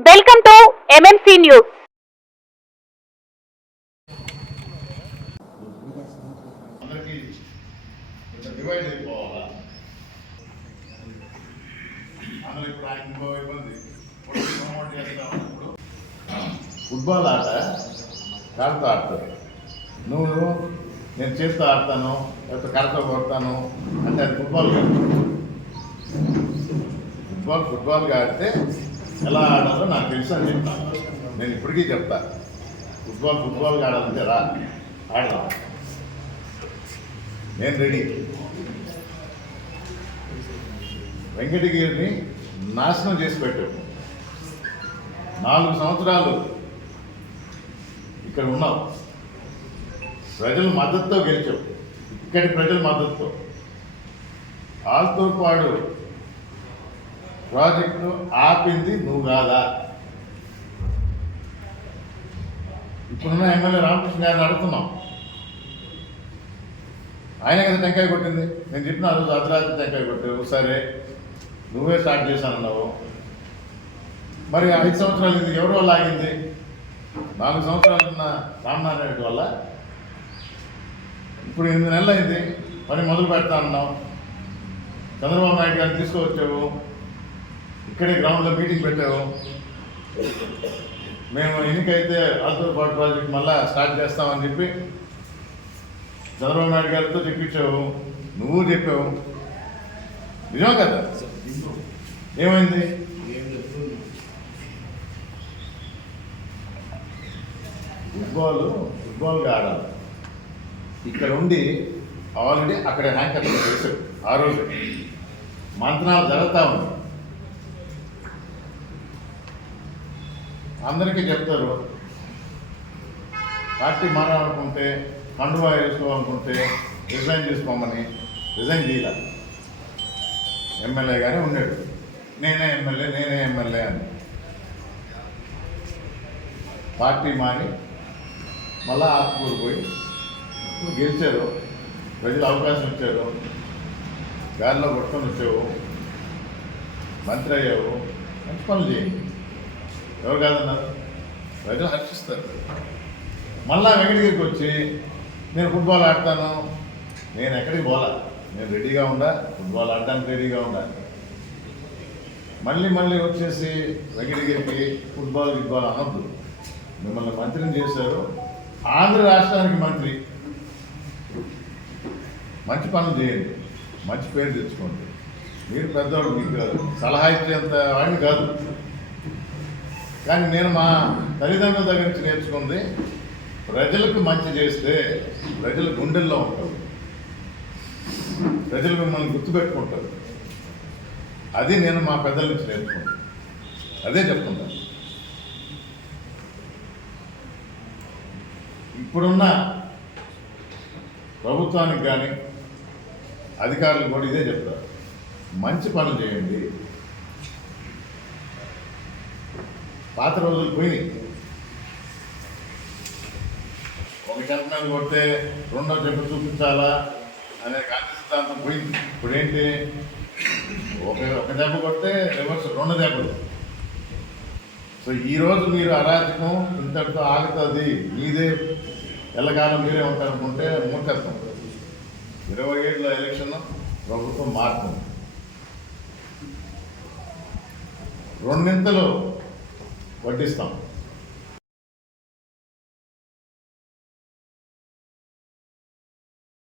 Welcome to MMC news divide football ఆట కాళ్ళతో ఆడతారు నువ్వు నేను చేత్తో ఆడతాను లేకపోతే కర్రతో కొడతాను అంటే అది ఫుట్బాల్ కాదు. ఫుట్బాల్ ఫుట్బాల్గా ఆడితే ఎలా ఆడాలో నాకు తెలుసు అని చెప్తాను నేను ఇప్పటికీ చెప్తా. ఫుట్బాల్ ఫుట్బాల్కి ఆడాలంటే రా. ఆడదాం. నేను రెడీ. వెంకటగిరిని నాశనం చేసి పెట్టావు నాలుగు సంవత్సరాలు ఇక్కడ ఉన్నావు. ప్రజల మద్దతుతో గెలిచావు. ఇక్కడి ప్రజల మద్దతుతో. ఆల్తోపాడు ప్రాజెక్టు ఆపింది నువ్వు కాదా? ఇప్పుడున్న ఎమ్మెల్యే రామకృష్ణ గారిని అడుగుతున్నాం. ఆయన కదా టెంకాయ కొట్టింది. నేను చెప్పిన ఆ రోజు అర్ధరాత్రి టెంకాయ కొట్టావు సరే నువ్వే స్టార్ట్ చేశానన్నావు. మరి ఐదు సంవత్సరాలు ఇది ఎవరో లాగింది నాలుగు సంవత్సరాలు ఉన్న రామనారాయణ వల్ల? ఇప్పుడు ఎనిమిది నెలలు అయింది. పని మొదలు పెడతా అన్నావు. చంద్రబాబు నాయుడు గారిని తీసుకువచ్చావు. ఇక్కడే గ్రౌండ్లో మీటింగ్ పెట్టావు మేము ఎన్నికైతే ఆల్తూర్పాటు ప్రాజెక్ట్ మళ్ళా స్టార్ట్ చేస్తామని చెప్పి చంద్రబాబు నాయుడు గారితో చెప్పించావు నువ్వు చెప్పావు. నిజం కదా? ఏమైంది? ఫుట్బాల్ ఫుట్బాల్గా ఆడాలి ఇక్కడ ఉండి ఆల్రెడీ అక్కడ హ్యాంకర్ చేశాడు ఆ రోజు. మంత్రాలు జరుగుతూ ఉంది అందరికీ చెప్తారు. పార్టీ మారాలనుకుంటే కండువా వేసుకోవాలనుకుంటే రిజైన్ చేసుకోమని రిజైన్ చేయాల. ఎమ్మెల్యేగానే ఉన్నాడు. నేనే ఎమ్మెల్యే నేనే ఎమ్మెల్యే అని. పార్టీ మారి మళ్ళా ఆత్మూరు పోయి గెలిచారు ప్రజలు అవకాశం ఇచ్చారు గాలిలో కొట్టుకొని వచ్చావు మంత్రి అయ్యావు మంచి పనులు చేయండి ఎవరు కాదన్నారు? ప్రజలు హర్షిస్తారు. మళ్ళా వెంకటగిరికి వచ్చి నేను ఫుట్బాల్ ఆడతాను. నేను ఎక్కడికి పోలా? నేను రెడీగా ఉండా? ఫుట్బాల్ ఆడడానికి రెడీగా ఉండా? మళ్ళీ మళ్ళీ వచ్చేసి వెంకటగిరికి ఫుట్బాల్ గిట్బాల్ అనొద్దు. మిమ్మల్ని మంత్రిని చేశారు. ఆంధ్ర రాష్ట్రానికి మంత్రి. మంచి పనులు చేయండి. మంచి పేరు తెచ్చుకోండి. మీరు పెద్దవాడు మీకు సలహా ఇచ్చేంత వాడిని కాదు. కానీ నేను మా తల్లిదండ్రుల దగ్గర నుంచి నేర్చుకుంది ప్రజలకు మంచి చేస్తే ప్రజల గుండెల్లో ఉంటారు ప్రజలు మిమ్మల్ని గుర్తుపెట్టుకుంటారు. అది నేను మా పెద్దల నుంచి నేర్చుకున్నాను అదే చెప్తున్నాను ఇప్పుడున్న ప్రభుత్వానికి కానీ అధికారులు కూడా ఇదే చెప్తారు. మంచి పనులు చేయండి. పాత రోజులు పోయినాయి. ఒక చెంప కొడితే రెండో చెంప చూపించాలా అనే కాంతి సిద్ధాంతం పోయింది. ఇప్పుడు ఏంటి ఒక ఒక దెబ్బ కొడితే రివర్స్ రెండు దెబ్బలు సో ఈరోజు మీరు అరాచకం ఇంతటితో ఆగుతుంది. మీదే ఎల్లకాలం మీరే ఉంటారనుకుంటే మూర్ఖత్వం. ఇరవై ఏళ్ళ ఎలక్షన్ ప్రభుత్వం మారుతుంది. రెండింతలు వడ్డిస్తాం